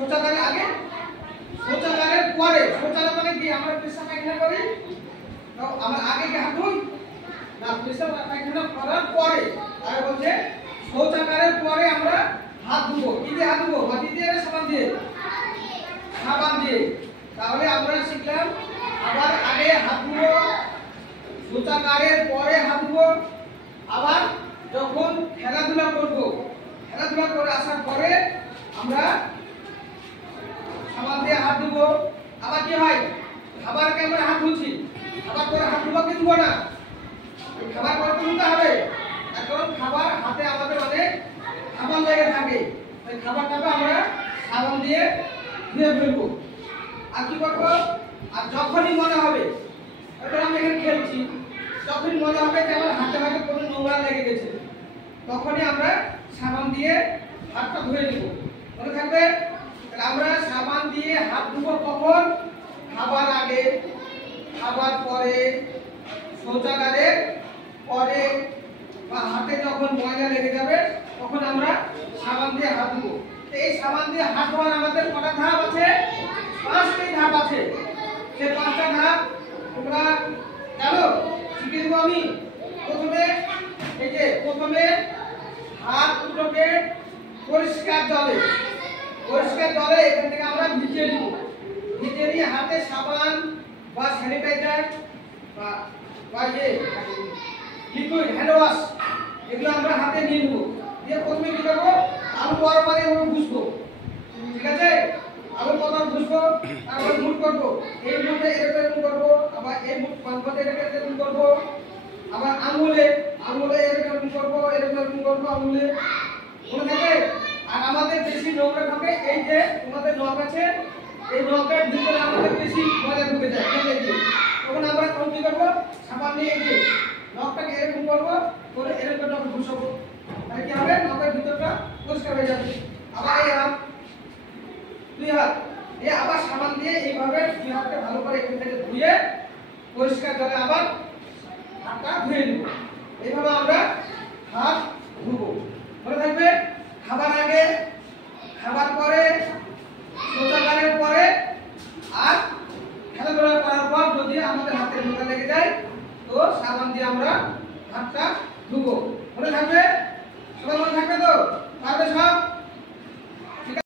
শৌচাগারের আগে, শৌচাগারের পরে। শৌচাগার মানে কি আমরা পেশাব পায়খানা করি, তো আমার আগে কি হাত ধুই না, পেশাব পায়খানা করার পরে। আর বলছে শৌচাগারের পরে আমরা হাত ধুবো। কি দিয়ে হাত ধুবো? মাটি দিয়ে না সাবান দিয়ে? সাবান দিয়ে। তাহলে আমরা শিখলাম আবার আগে হাত ধুবো, শৌচাগারের পরে হাত ধুবো, আবার যখন খেলাধুলা করবো, খেলাধুলা করে আসার পরে আমরা সাবান দিয়ে হাত ধুবো। আবার কি হয়, খাবারকে আমরা হাত ধুচ্ছি, খাবার করে হাত ধুবো কি ধুবো না? খাবার করে ধুতে হবে, এখন খাবার হাতে আমাদের অনেক সাবান লেগে থাকে, তাই খাবারটাকে আমরা সাবান দিয়ে ধুয়ে ফেলবো। আর কি করবো, আর যখনই মনে হবে, এবার আমি এখানে খেলছি, যখনই মনে হবে যে আমার হাতে হাতে কোনো নোংরা লেগে গেছে, তখনই আমরা সাবান দিয়ে হাতটা ধুয়ে নেব। মনে থাকবে? আমরা সাবান দিয়ে হাত ধুবো কখন? খাবার আগে, খাবার পরে, শৌচাগারের পরে, বা হাতে যখন ময়লা লেগে যাবে তখন আমরা সাবান দিয়ে হাত ধুবো। এই সাবান দিয়ে হাত ধোয়ার আমাদের কটা ধাপ আছে? 5টি ধাপ আছে। সেই 5টা ধাপ তোমরা জানো? শিখিয়ে দেবো আমি। প্রথমে এই যে প্রথমে হাত দুটোকে পরিষ্কার জলে এখান থেকে আমরা ভিজিয়ে দেবো। ভিজিয়ে নিয়ে হাতে সাবান বা স্যানিটাইজার বা লিকুইড হ্যান্ড ওয়াশ এগুলো আমরা হাতে নিয়ে নেবো। দিয়ে প্রথমে কি করবো, আলু বড় পানি ঘুষবো। ঠিক আছে? আলু বড় ঘুষবো, তারপর মুট করবো। এই মুটে এরকম করবো, আবার এই মুট পাঁচবারে এরকম করবো, আবার আঙুলে এরকম করবো, এরকম করবো আঙুলে। মনে থাকে? আর আমাদের বেশি নোংরা ঢোকে এই যে তোমাদের নখ আছে, এই নখের ভিতরে আমাদের বেশি ময়লা ঢুকে যায়। তখন আমরা কি করবো, সাবান নিয়ে এই যে নখটাকে এরকম করবো, করে এরকম নখ ঘুষাবো। তাহলে কি হবে, নখের ভিতরটা পরিষ্কার হয়ে যাবে। আবার এই হাত, 2 হাত, এই আবার সাবান দিয়ে এইভাবে 2 হাতকে ভালো করে এখান থেকে ধুয়ে পরিষ্কার জলে আবার হাতটা ধুয়ে নেব। এইভাবে আমরা হাত ধুবো। মনে থাকবে? খাবার আগে, খাবার পরে, শৌচাগারের পরে, আর খেলাধুলা করার পর যদি আমাদের হাতে নোংরা লেগে যায় তো সাবান দিয়ে আমরা হাতটা ধুবো। মনে থাকবে? সবাই মনে থাকবে তো? পারবে সব?